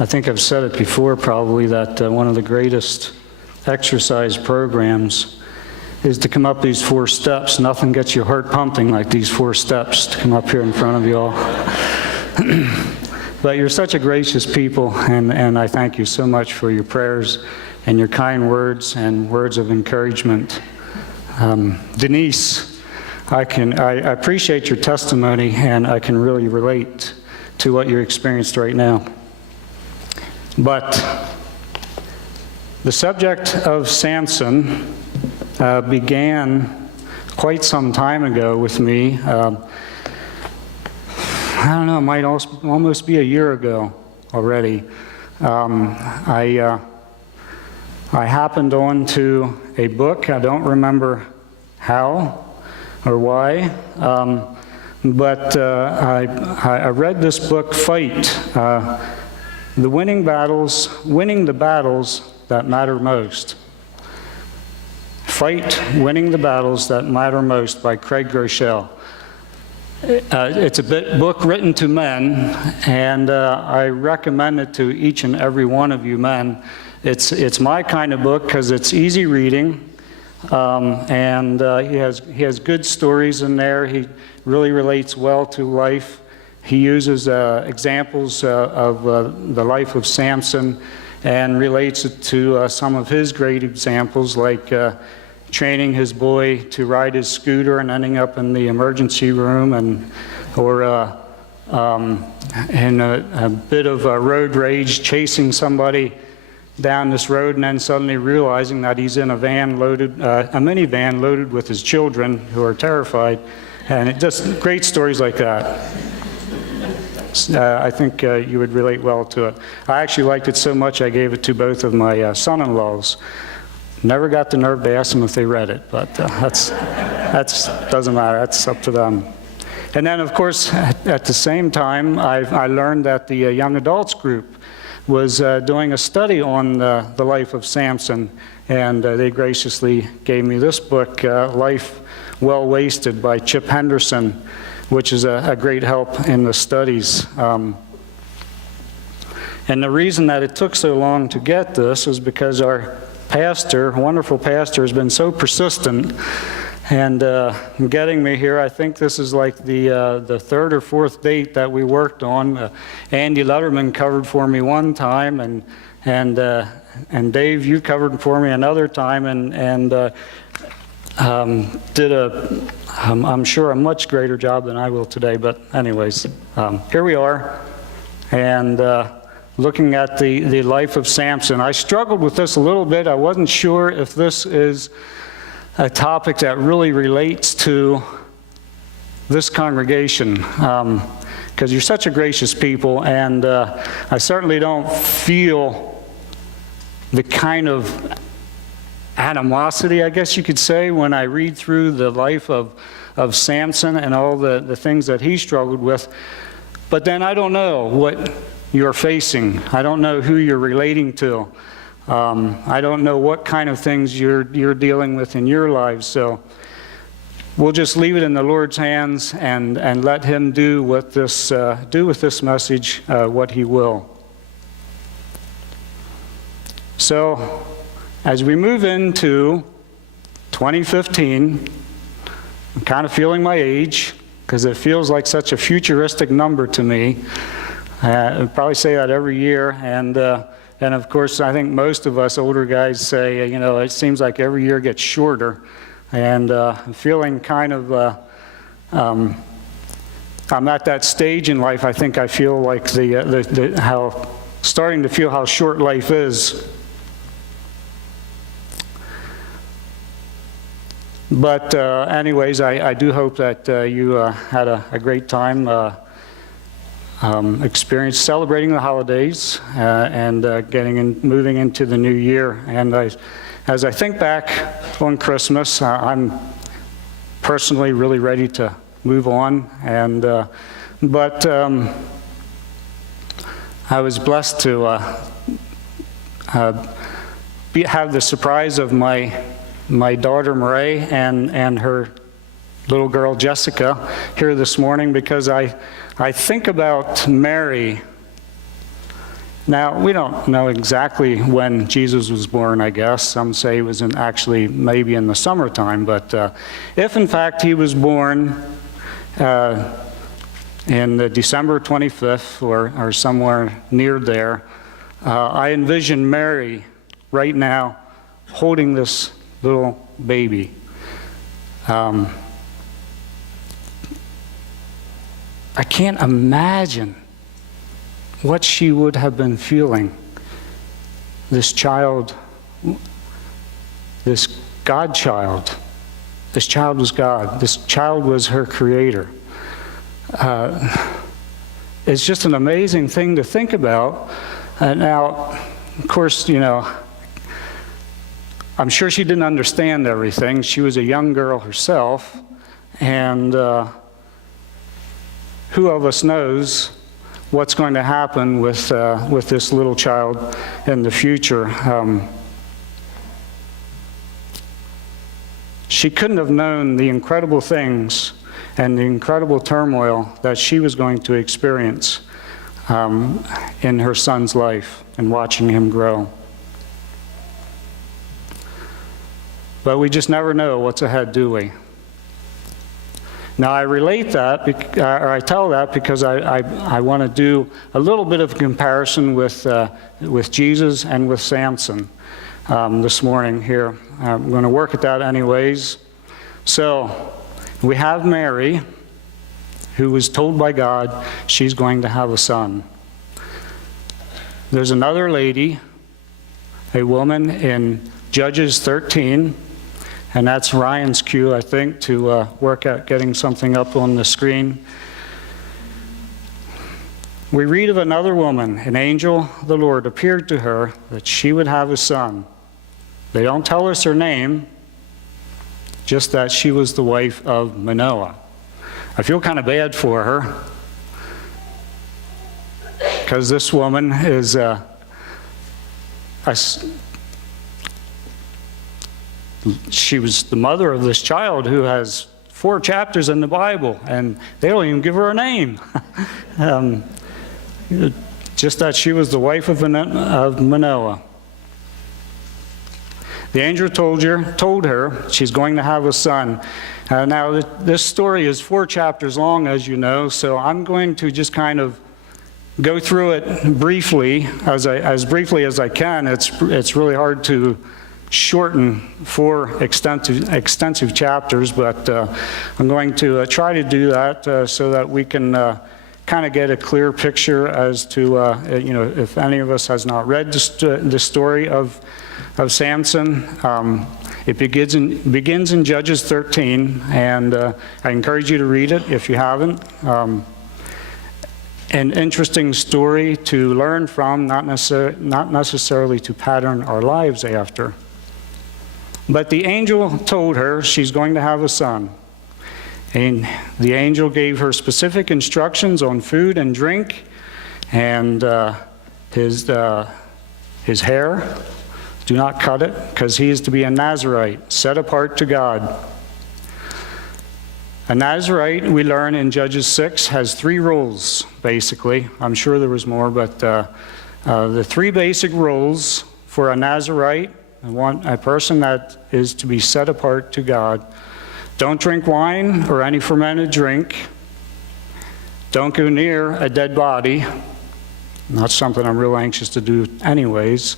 I think I've said it before probably that one of the greatest exercise programs is to come up these 4 steps. Nothing gets your heart pumping like these 4 steps to come up here in front of you all. But you're such a gracious people, and I thank you so much for your prayers and your kind words and words of encouragement. Denise, I appreciate your testimony, and I can really relate to what you're experiencing right now. But the subject of Samson began quite some time ago with me. I don't know, it might almost be a year ago already. I happened onto a book. I don't remember how or why, but I read this book, Fight, Winning the Battles That Matter Most. Fight, Winning the Battles That Matter Most by Craig Groeschel. It's a book written to men, and I recommend it to each and every one of you men. It's my kind of book because it's easy reading, and he has good stories in there. He really relates well to life. He uses examples of the life of Samson and relates it to some of his great examples, like training his boy to ride his scooter and ending up in the emergency room, or in a bit of road rage, chasing somebody down this road and then suddenly realizing that he's in a minivan loaded with his children who are terrified. And it just great stories like that. I think you would relate well to it. I actually liked it so much I gave it to both of my son-in-laws. Never got the nerve to ask them if they read it, but that's doesn't matter. That's up to them. And then, of course, at the same time, I learned that the young adults group was doing a study on the life of Samson, and they graciously gave me this book, Life Well Wasted by Chip Henderson, which is a great help in the studies. And the reason that it took so long to get this is because our pastor, wonderful pastor, has been so persistent and getting me here. I think this is like the 3rd or 4th date that we worked on. Andy Letterman covered for me one time, and Dave, you covered for me another time, and did I'm sure a much greater job than I will today. But anyways, here we are, and looking at the life of Samson. I struggled with this a little bit. I wasn't sure if this is a topic that really relates to this congregation, because you're such a gracious people, and I certainly don't feel the kind of animosity, I guess you could say, when I read through the life of Samson and all the things that he struggled with. But then I don't know what you're facing. I don't know who you're relating to. I don't know what kind of things you're dealing with in your lives. So we'll just leave it in the Lord's hands and let Him do with this message what He will. So as we move into 2015, I'm kind of feeling my age because it feels like such a futuristic number to me. I probably say that every year, and of course I think most of us older guys say, it seems like every year gets shorter, and I'm feeling kind of, I'm at that stage in life. I think I feel like starting to feel how short life is. But anyways, I do hope that you had a great time celebrating the holidays and moving into the new year. And as I think back on Christmas, I'm personally really ready to move on. And but I was blessed to have the surprise of my daughter Marae and her little girl Jessica here this morning, because I think about Mary Now, we don't know exactly when Jesus was born, I guess. Some say he was actually maybe in the summertime, but if in fact he was born in the December 25th or somewhere near there, I envision Mary right now holding this little baby. I can't imagine what she would have been feeling. This child, this God child, this child was God. This child was her creator. It's just an amazing thing to think about. Now, of course, you know, I'm sure she didn't understand everything. She was a young girl herself, and who of us knows what's going to happen with this little child in the future. She couldn't have known the incredible things and the incredible turmoil that she was going to experience in her son's life and watching him grow. But we just never know what's ahead, do we? Now, I relate that, or I tell that because I want to do a little bit of comparison with Jesus and with Samson this morning here. I'm going to work at that anyways. So, we have Mary, who was told by God she's going to have a son. There's another lady, a woman in Judges 13, and that's Ryan's cue, I think, to work at getting something up on the screen. We read of another woman, an angel of the Lord appeared to her that she would have a son. They don't tell us her name, just that she was the wife of Manoah. I feel kind of bad for her, because this woman is she was the mother of this child who has 4 chapters in the Bible, and they don't even give her a name. Just that she was the wife of Manoah. The angel told her she's going to have a son. Now, this story is 4 chapters long, as you know, so I'm going to just kind of go through it briefly, as briefly as I can. It's really hard to shorten 4 extensive chapters, but I'm going to try to do that so that we can kind of get a clear picture as to, you know, if any of us has not read the story of Samson. It begins in Judges 13, and I encourage you to read it if you haven't. An interesting story to learn from, not necessarily to pattern our lives after. But the angel told her she's going to have a son. And the angel gave her specific instructions on food and drink, and his hair. Do not cut it, because he is to be a Nazirite, set apart to God. A Nazirite, we learn in Judges 6, has 3 roles, basically. I'm sure there was more, but the 3 basic roles for a Nazirite: a person that is to be set apart to God. Don't drink wine or any fermented drink. Don't go near a dead body. That's something I'm real anxious to do anyways.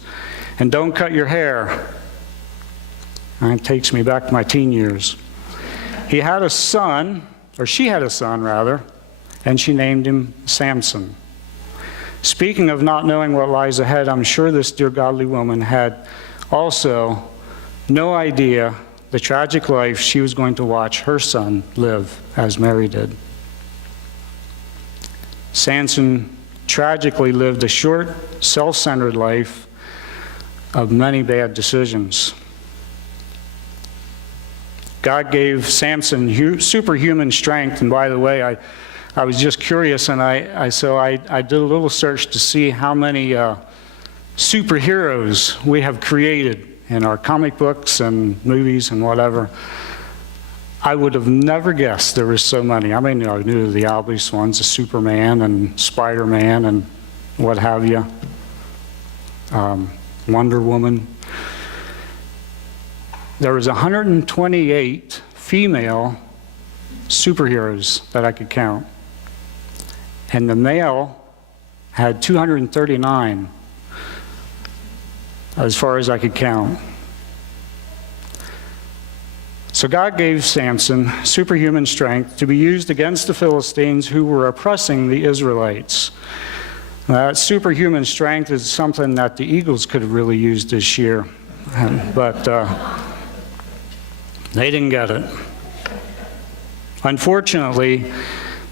And don't cut your hair. That takes me back to my teen years. He had a son, or she had a son rather, and she named him Samson. Speaking of not knowing what lies ahead, I'm sure this dear godly woman had also no idea the tragic life she was going to watch her son live, as Mary did. Samson tragically lived a short, self-centered life of many bad decisions. God gave Samson superhuman strength, and by the way, I was just curious, and so I did a little search to see how many superheroes we have created in our comic books and movies and whatever. I would have never guessed there were so many. I mean, I knew the obvious ones, the Superman and Spider-Man and what have you. Wonder Woman. There was 128 female superheroes that I could count. And the male had 239, as far as I could count. So God gave Samson superhuman strength to be used against the Philistines who were oppressing the Israelites. That superhuman strength is something that the Eagles could have really used this year, but they didn't get it. Unfortunately,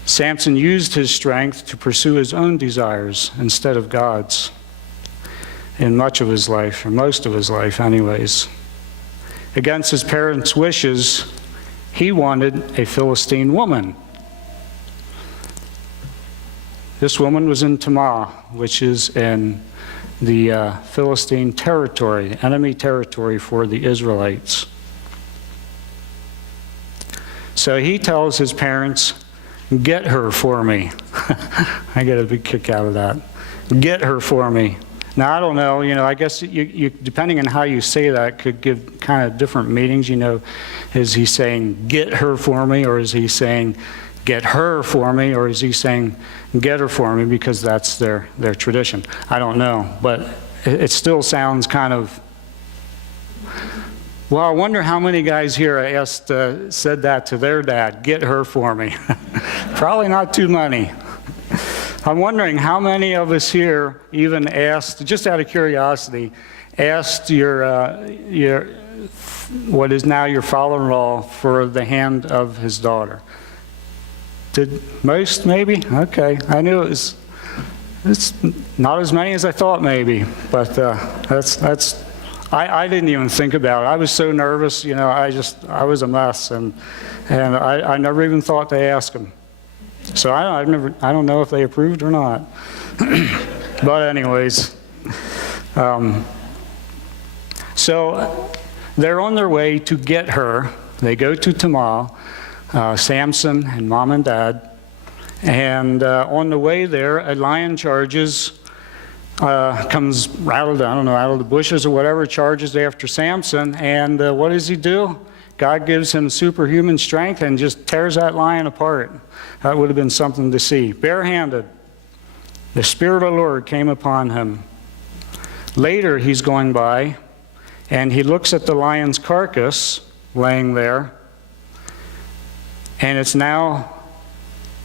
Samson used his strength to pursue his own desires instead of God's in much of his life, or most of his life anyways. Against his parents' wishes, he wanted a Philistine woman. This woman was in Tamar, which is in the Philistine territory, enemy territory for the Israelites. So he tells his parents, "Get her for me." I get a big kick out of that. Get her for me. Now, I don't know, I guess you depending on how you say that could give kind of different meanings, Is he saying, "Get her for me," or is he saying, "Get her for me," or is he saying, "Get her for me," because that's their tradition? I don't know, but it still sounds kind of, well, I wonder how many guys here said that to their dad, "Get her for me." Probably not too many. I'm wondering how many of us here even asked, just out of curiosity, asked your what is now your father-in-law for the hand of his daughter. Did most, maybe? Okay, I knew it's not as many as I thought, maybe, but I didn't even think about it. I was so nervous, I was a mess, and I never even thought to ask him. So I don't know if they approved or not. But anyways, so they're on their way to get her. They go to Tamar, Samson and mom and dad, and on the way there, a lion charges, comes out of the bushes or whatever, charges after Samson, and what does he do? God gives him superhuman strength and just tears that lion apart. That would have been something to see. Barehanded, the Spirit of the Lord came upon him. Later, he's going by, and he looks at the lion's carcass laying there, and it's now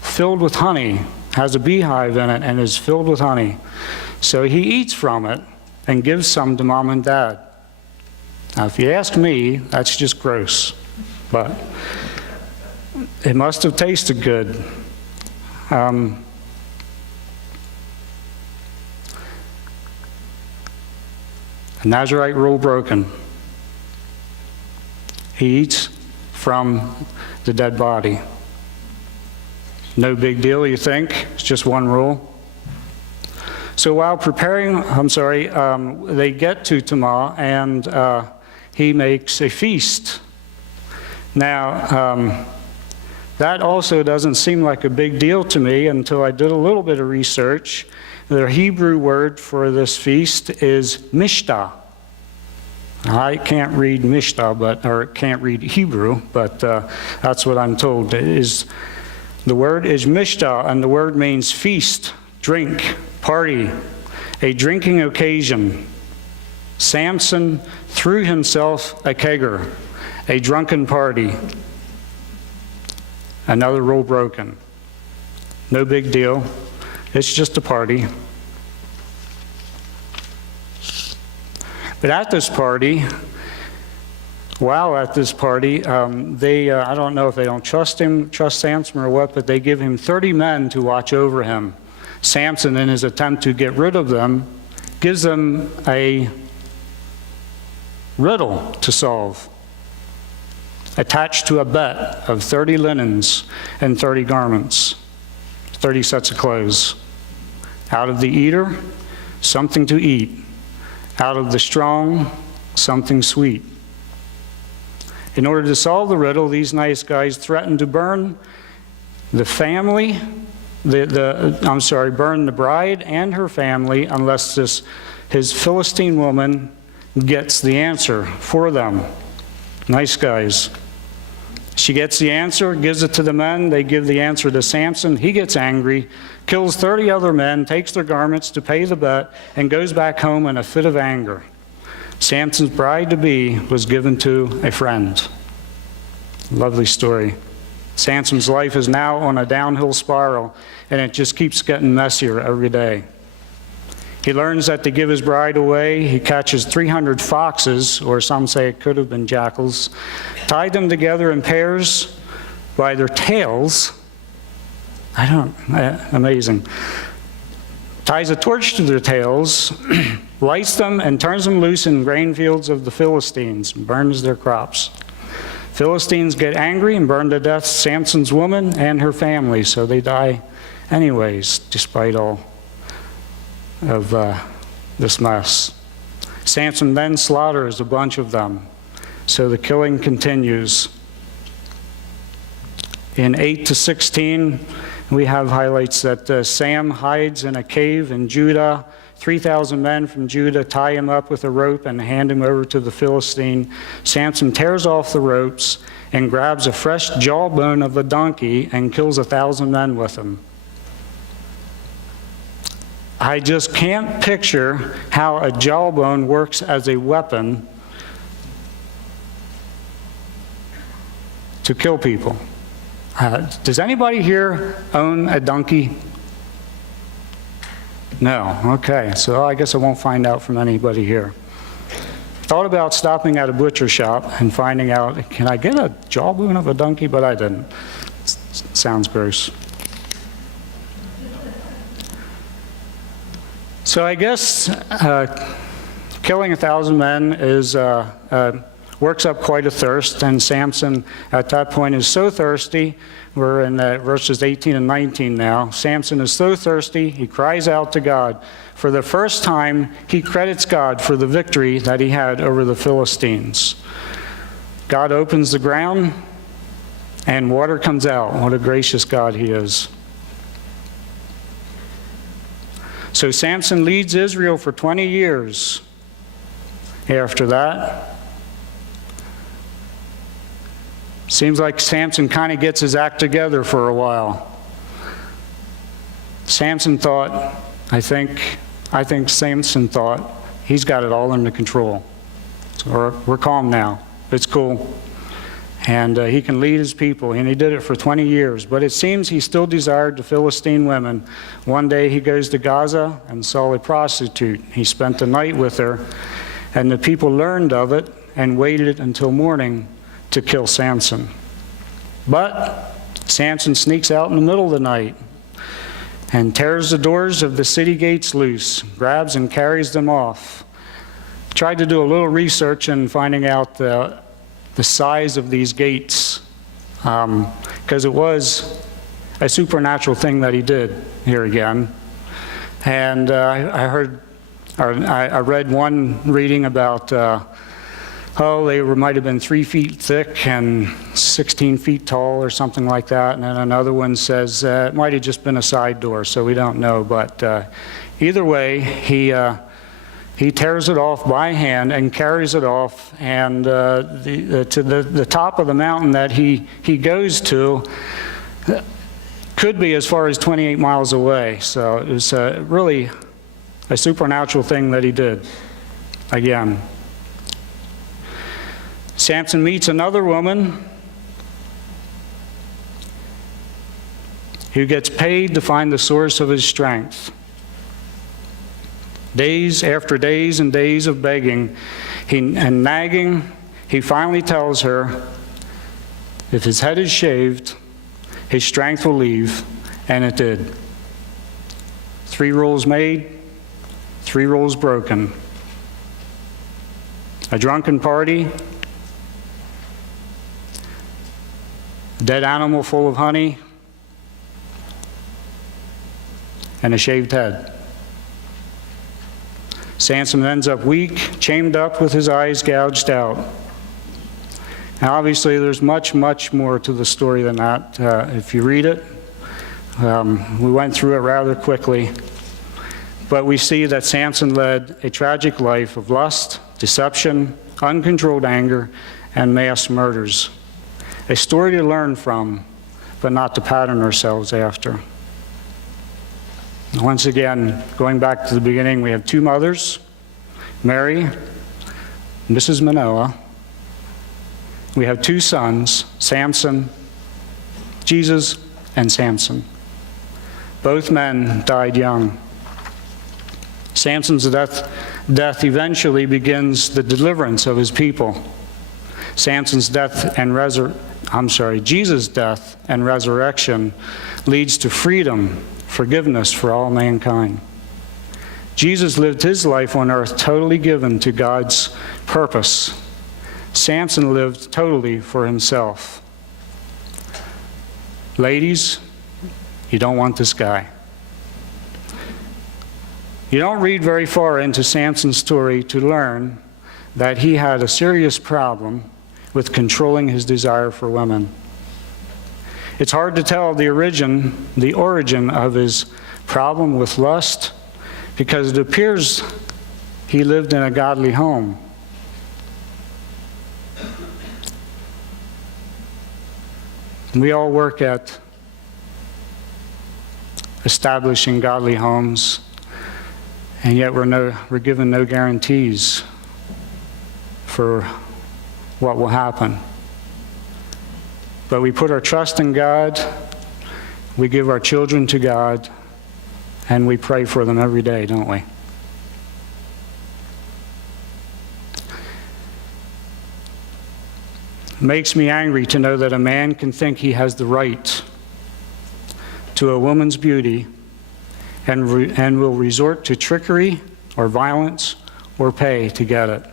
filled with honey, has a beehive in it, and is filled with honey. So he eats from it and gives some to mom and dad. Now, if you ask me, that's just gross, but it must have tasted good. A Nazirite rule broken. He eats from the dead body. No big deal, you think? It's just one rule. So while preparing, they get to Tamar, and he makes a feast. Now, that also doesn't seem like a big deal to me until I did a little bit of research. The Hebrew word for this feast is mishta. I can't read mishta, or can't read Hebrew, but that's what I'm told. The word is mishta, and the word means feast, drink, party, a drinking occasion. Samson threw himself a kegger, a drunken party. Another rule broken. No big deal. It's just a party. But at this party, I don't know if they don't trust Samson or what, but they give him 30 men to watch over him. Samson, in his attempt to get rid of them, gives them a riddle to solve, attached to a bet of 30 linens and 30 garments, 30 sets of clothes. Out of the eater, something to eat. Out of the strong, something sweet. In order to solve the riddle, these nice guys threatened to burn the family, burn the bride and her family unless his his Philistine woman gets the answer for them. Nice guys. She gets the answer, gives it to the men. They give the answer to Samson. He gets angry, kills 30 other men, takes their garments to pay the bet, and goes back home in a fit of anger. Samson's bride-to-be was given to a friend. Lovely story. Samson's life is now on a downhill spiral, and it just keeps getting messier every day. He learns that to give his bride away, he catches 300 foxes, or some say it could have been jackals, tied them together in pairs by their tails. Amazing. Ties a torch to their tails, lights them, and turns them loose in grain fields of the Philistines, and burns their crops. Philistines get angry and burn to death Samson's woman and her family, so they die anyways, despite all of this mess. Samson then slaughters a bunch of them, so the killing continues. In 8-16, we have highlights that Sam hides in a cave in Judah. 3,000 men from Judah tie him up with a rope and hand him over to the Philistine. Samson tears off the ropes and grabs a fresh jawbone of a donkey and kills 1,000 men with him. I just can't picture how a jawbone works as a weapon to kill people. Does anybody here own a donkey? No. Okay, so I guess I won't find out from anybody here. Thought about stopping at a butcher shop and finding out, can I get a jawbone of a donkey? But I didn't. Sounds gross. So I guess killing 1,000 men is works up quite a thirst, and Samson at that point is so thirsty. We're in verses 18 and 19 now. Samson is so thirsty, he cries out to God. For the first time, he credits God for the victory that he had over the Philistines. God opens the ground, and water comes out. What a gracious God he is. So Samson leads Israel for 20 years. After that, seems like Samson kind of gets his act together for a while. Samson thought, I think Samson thought, he's got it all under control. So we're calm now. It's cool. And he can lead his people, and he did it for 20 years. But it seems he still desired the Philistine women. One day he goes to Gaza and saw a prostitute. He spent the night with her, and the people learned of it and waited until morning to kill Samson. But Samson sneaks out in the middle of the night and tears the doors of the city gates loose, grabs and carries them off. Tried to do a little research and finding out the size of these gates, because it was a supernatural thing that he did here again. And I read one reading about they might have been 3 feet thick and 16 feet tall or something like that. And then another one says it might have just been a side door, so we don't know. But either way, he tears it off by hand and carries it off, and to the top of the mountain that he goes to could be as far as 28 miles away. So it was really a supernatural thing that he did again. Samson meets another woman who gets paid to find the source of his strength. Days after days and days of begging and nagging, he finally tells her if his head is shaved, his strength will leave, and it did. 3 rules made, 3 rules broken. A drunken party, a dead animal full of honey, and a shaved head. Samson ends up weak, chained up with his eyes gouged out. Now obviously there's much, much more to the story than that. If you read it, we went through it rather quickly. But we see that Samson led a tragic life of lust, deception, uncontrolled anger, and mass murders. A story to learn from, but not to pattern ourselves after. Once again, going back to the beginning, we have two mothers, Mary, Mrs. Manoah. We have two sons, Samson, Jesus, and Samson. Both men died young. Samson's death eventually begins the deliverance of his people. Jesus' death and resurrection leads to freedom, forgiveness for all mankind. Jesus lived his life on earth totally given to God's purpose. Samson lived totally for himself. Ladies, you don't want this guy. You don't read very far into Samson's story to learn that he had a serious problem with controlling his desire for women. It's hard to tell the origin of his problem with lust, because it appears he lived in a godly home. We all work at establishing godly homes, and yet we're given no guarantees for what will happen. But we put our trust in God, we give our children to God, and we pray for them every day, don't we? It makes me angry to know that a man can think he has the right to a woman's beauty and will resort to trickery or violence or pay to get it.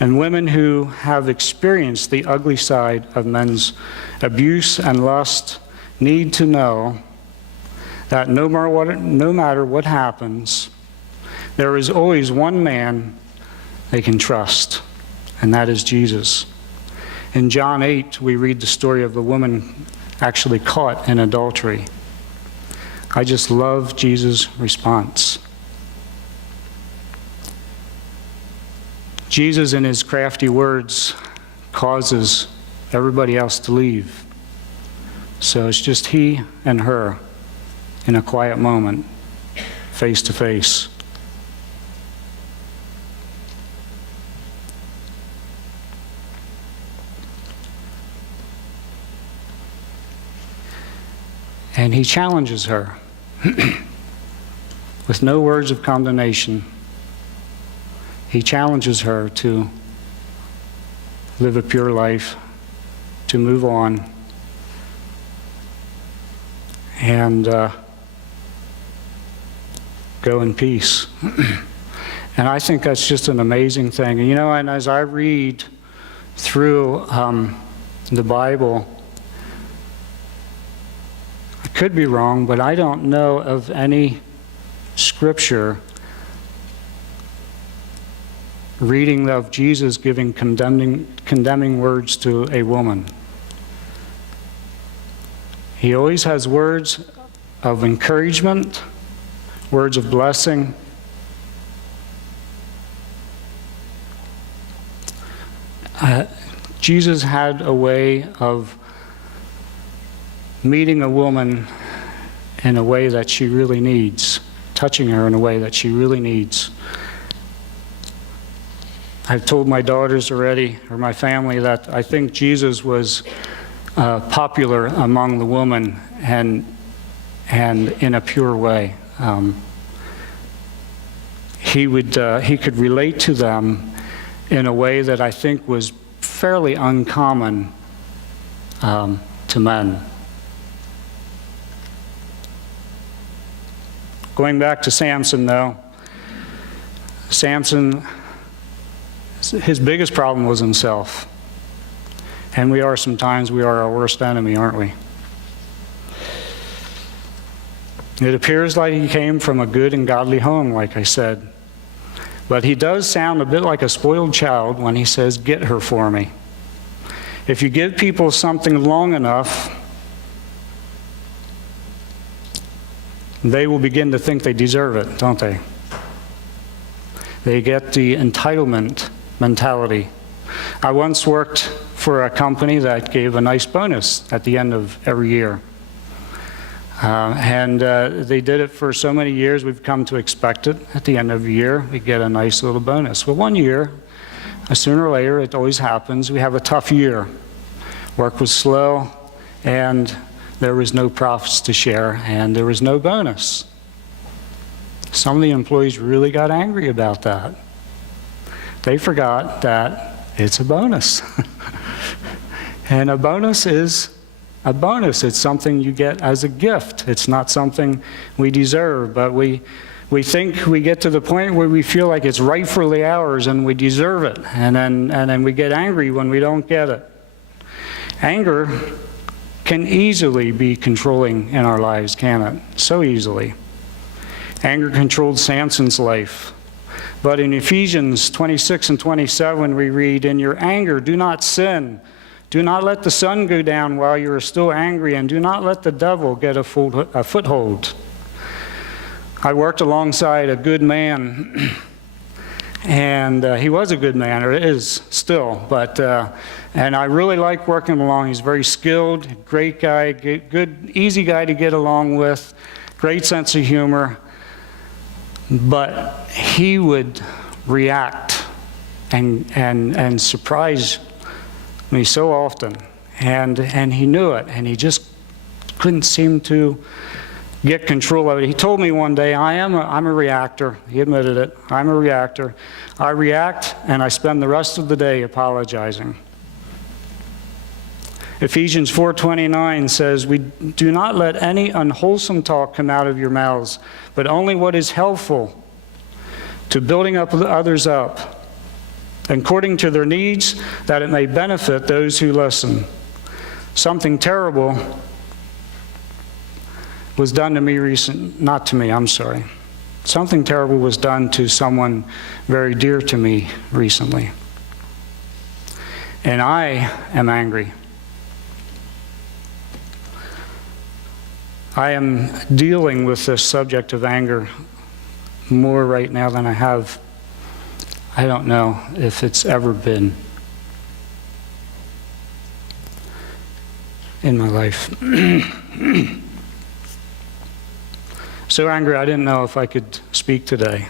And women who have experienced the ugly side of men's abuse and lust need to know that no matter what happens, there is always one man they can trust, and that is Jesus. In John 8, we read the story of the woman actually caught in adultery. I just love Jesus' response. Jesus, in his crafty words, causes everybody else to leave. So it's just he and her in a quiet moment, face to face. And he challenges her with no words of condemnation. He challenges her to live a pure life, to move on, and go in peace. And I think that's just an amazing thing. And, and as I read through the Bible, I could be wrong, but I don't know of any scripture reading of Jesus giving condemning words to a woman. He always has words of encouragement, words of blessing. Jesus had a way of meeting a woman in a way that she really needs, touching her in a way that she really needs. I've told my daughters already, or my family, that I think Jesus was popular among the women and in a pure way. He could relate to them in a way that I think was fairly uncommon to men. Going back to Samson, though, his biggest problem was himself. And sometimes we are our worst enemy, aren't we? It appears like he came from a good and godly home, like I said. But he does sound a bit like a spoiled child when he says, "Get her for me." If you give people something long enough, they will begin to think they deserve it, don't they? They get the entitlement mentality. I once worked for a company that gave a nice bonus at the end of every year. They did it for so many years, we've come to expect it. At the end of the year, we get a nice little bonus. Well, one year, sooner or later, it always happens, we have a tough year. Work was slow, and there was no profits to share, and there was no bonus. Some of the employees really got angry about that. They forgot that it's a bonus. And a bonus is a bonus. It's something you get as a gift. It's not something we deserve, but we think we get to the point where we feel like it's rightfully ours and we deserve it, and then we get angry when we don't get it. Anger can easily be controlling in our lives, can it? So easily. Anger controlled Samson's life. But in Ephesians 26 and 27, we read, "In your anger, do not sin. Do not let the sun go down while you are still angry, and do not let the devil get a foothold." I worked alongside a good man, and he was a good man, or is still, and I really like working along. He's very skilled, great guy, good, easy guy to get along with, great sense of humor, but he would react and surprise me so often, and he knew it, and he just couldn't seem to get control of it. He told me one day, I'm a reactor. He admitted it. I'm a reactor. I react, and I spend the rest of the day apologizing. Ephesians 4:29 says, "We do not let any unwholesome talk come out of your mouths, but only what is helpful to building up others up, according to their needs, that it may benefit those who listen." Something terrible was done to me Something terrible was done to someone very dear to me recently. And I am angry. I am dealing with this subject of anger more right now than I have, I don't know if it's ever been in my life. So angry, I didn't know if I could speak today.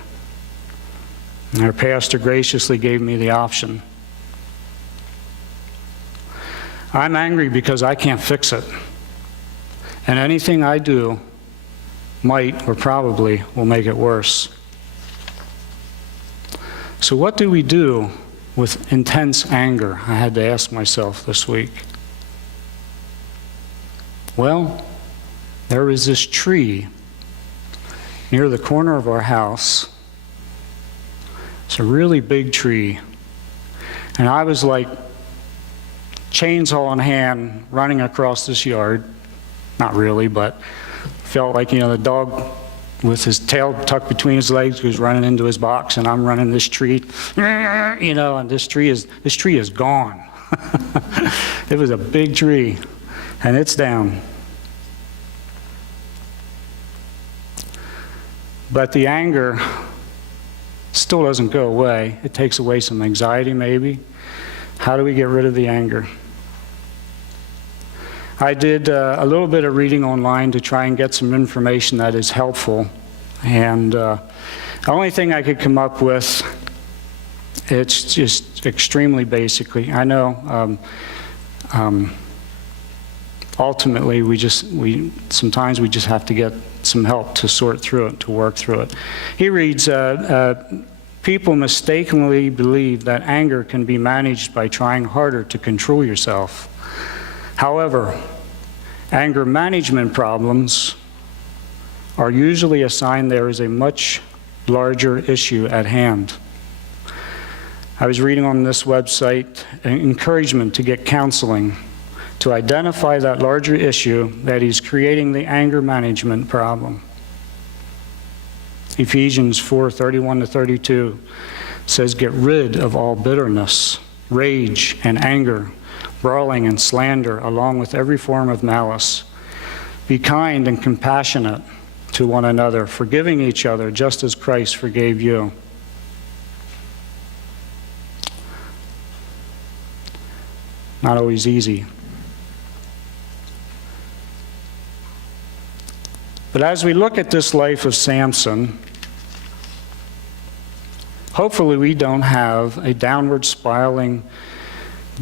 And our pastor graciously gave me the option. I'm angry because I can't fix it. And anything I do might or probably will make it worse. So what do we do with intense anger? I had to ask myself this week. Well, there is this tree near the corner of our house. It's a really big tree. And I was like chainsaw in hand running across this yard. Not really, but felt like, the dog with his tail tucked between his legs was running into his box, and I'm running this tree, and this tree is gone. It was a big tree, and it's down. But the anger still doesn't go away. It takes away some anxiety, maybe. How do we get rid of the anger? I did a little bit of reading online to try and get some information that is helpful. And the only thing I could come up with, it's just extremely basically. I know ultimately sometimes we just have to get some help to sort through it, to work through it. He reads, people mistakenly believe that anger can be managed by trying harder to control yourself. However, anger management problems are usually a sign there is a much larger issue at hand. I was reading on this website an encouragement to get counseling to identify that larger issue that is creating the anger management problem. Ephesians 4:31-32 says, "Get rid of all bitterness, rage, and anger, brawling and slander, along with every form of malice. Be kind and compassionate, to one another, forgiving each other just as Christ forgave you. Not always easy. But as we look at this life of Samson, hopefully we don't have a downward spiraling,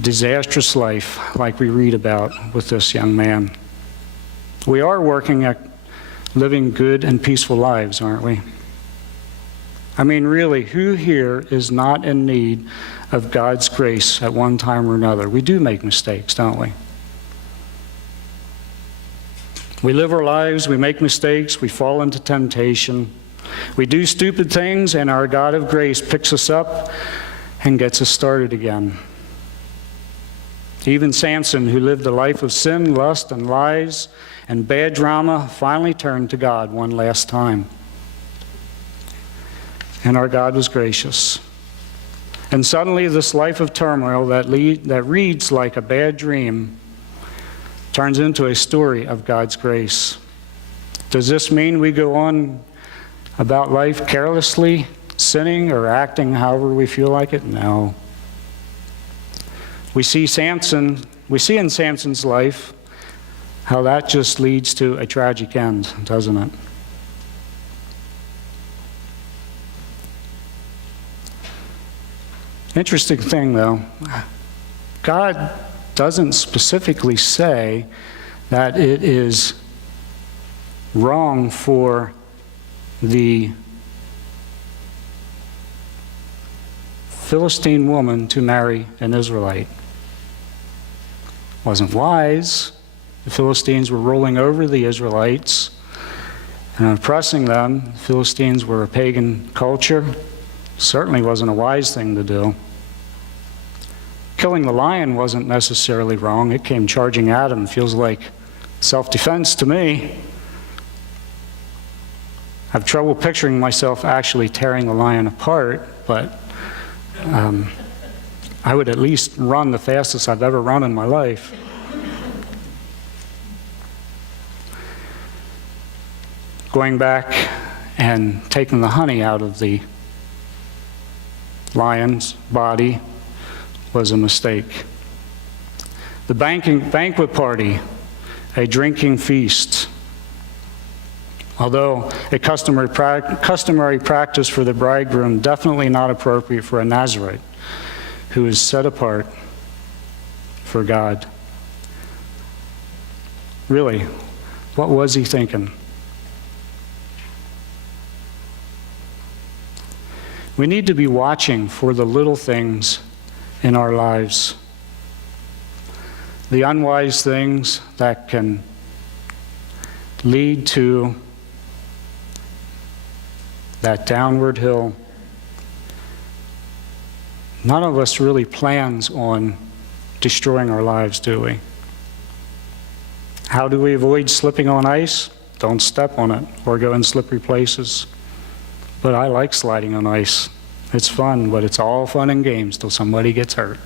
disastrous life like we read about with this young man. We are working at living good and peaceful lives, aren't we? I mean, really, who here is not in need of God's grace at one time or another? We do make mistakes, don't we? We live our lives, we make mistakes, we fall into temptation. We do stupid things, and our God of grace picks us up and gets us started again. Even Samson, who lived a life of sin, lust, and lies, and bad drama, finally turned to God one last time. And our God was gracious. And suddenly this life of turmoil that reads like a bad dream turns into a story of God's grace. Does this mean we go on about life carelessly, sinning or acting however we feel like it? No. We see in Samson's life how that just leads to a tragic end, doesn't it? Interesting thing, though, God doesn't specifically say that it is wrong for the Philistine woman to marry an Israelite. Wasn't wise. The Philistines were rolling over the Israelites and oppressing them. The Philistines were a pagan culture. Certainly wasn't a wise thing to do. Killing the lion wasn't necessarily wrong. It came charging at him. Feels like self-defense to me. I have trouble picturing myself actually tearing the lion apart, but I would at least run the fastest I've ever run in my life. Going back and taking the honey out of the lion's body was a mistake. The banquet party, a drinking feast. Although a customary practice for the bridegroom, definitely not appropriate for a Nazarite who is set apart for God. Really, what was he thinking? We need to be watching for the little things in our lives, the unwise things that can lead to that downward hill. None of us really plans on destroying our lives, do we? How do we avoid slipping on ice? Don't step on it or go in slippery places. But I like sliding on ice. It's fun, but it's all fun and games till somebody gets hurt.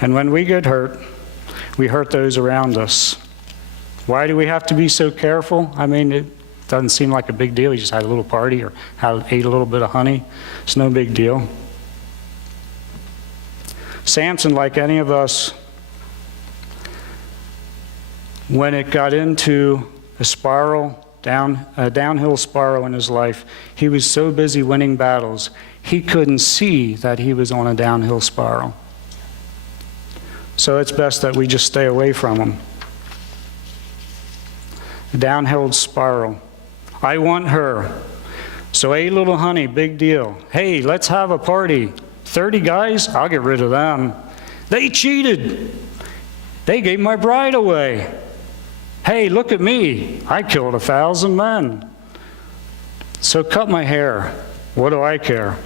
And when we get hurt, we hurt those around us. Why do we have to be so careful? I mean, it doesn't seem like a big deal. You just had a little party or ate a little bit of honey. It's no big deal. Samson, like any of us, when it got into a downhill spiral in his life, he was so busy winning battles, he couldn't see that he was on a downhill spiral. So it's best that we just stay away from him. A downhill spiral. I want her. So a little honey, big deal. Hey, let's have a party. 30 guys? I'll get rid of them. They cheated. They gave my bride away. Hey, look at me. I killed 1,000 men. So cut my hair. What do I care?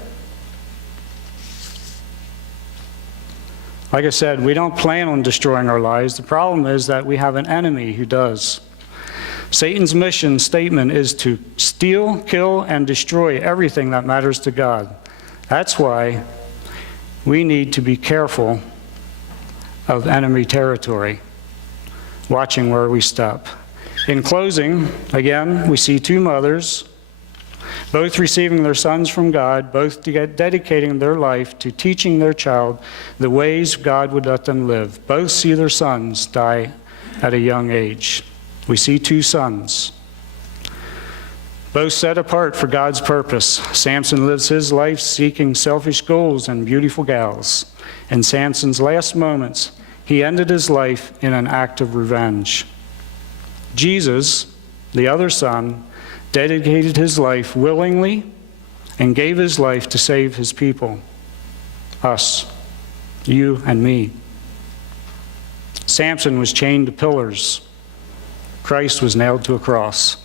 Like I said, we don't plan on destroying our lives. The problem is that we have an enemy who does. Satan's mission statement is to steal, kill, and destroy everything that matters to God. That's why we need to be careful of enemy territory, watching where we step. In closing, again, we see two mothers, both receiving their sons from God, both dedicating their life to teaching their child the ways God would let them live. Both see their sons die at a young age. We see two sons, both set apart for God's purpose. Samson lives his life seeking selfish goals and beautiful gals. In Samson's last moments, he ended his life in an act of revenge. Jesus, the other son, dedicated his life willingly and gave his life to save his people, us, you and me. Samson was chained to pillars. Christ was nailed to a cross.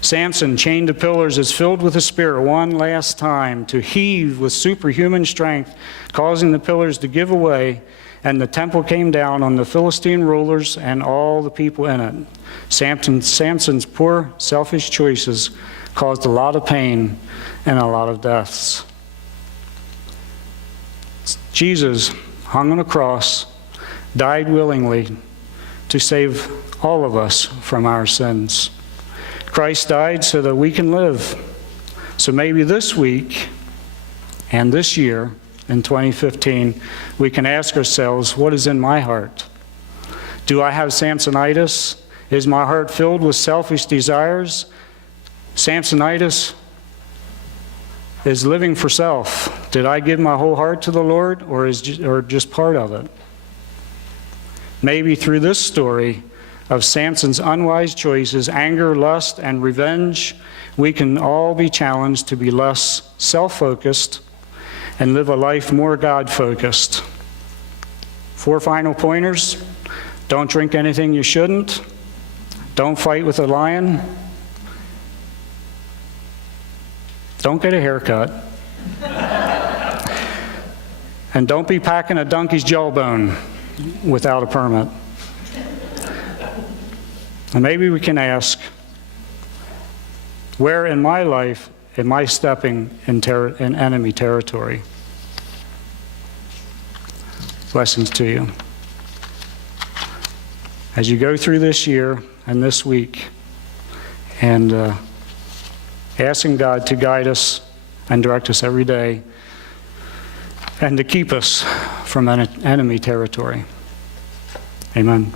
Samson, chained to pillars, is filled with the Spirit one last time to heave with superhuman strength, causing the pillars to give away, and the temple came down on the Philistine rulers and all the people in it. Samson's poor, selfish choices caused a lot of pain and a lot of deaths. Jesus hung on a cross, died willingly to save all of us from our sins. Christ died so that we can live. So maybe this week and this year, in 2015, we can ask ourselves, what is in my heart? Do I have Samsonitis? Is my heart filled with selfish desires? Samsonitis is living for self. Did I give my whole heart to the Lord, or just part of it? Maybe through this story of Samson's unwise choices, anger, lust, and revenge, we can all be challenged to be less self-focused and live a life more God-focused. 4 final pointers. Don't drink anything you shouldn't. Don't fight with a lion. Don't get a haircut. And don't be packing a donkey's jawbone without a permit. And maybe we can ask, where in my life am I stepping in enemy territory? Blessings to you. As you go through this year and this week, and asking God to guide us and direct us every day, and to keep us from enemy territory. Amen.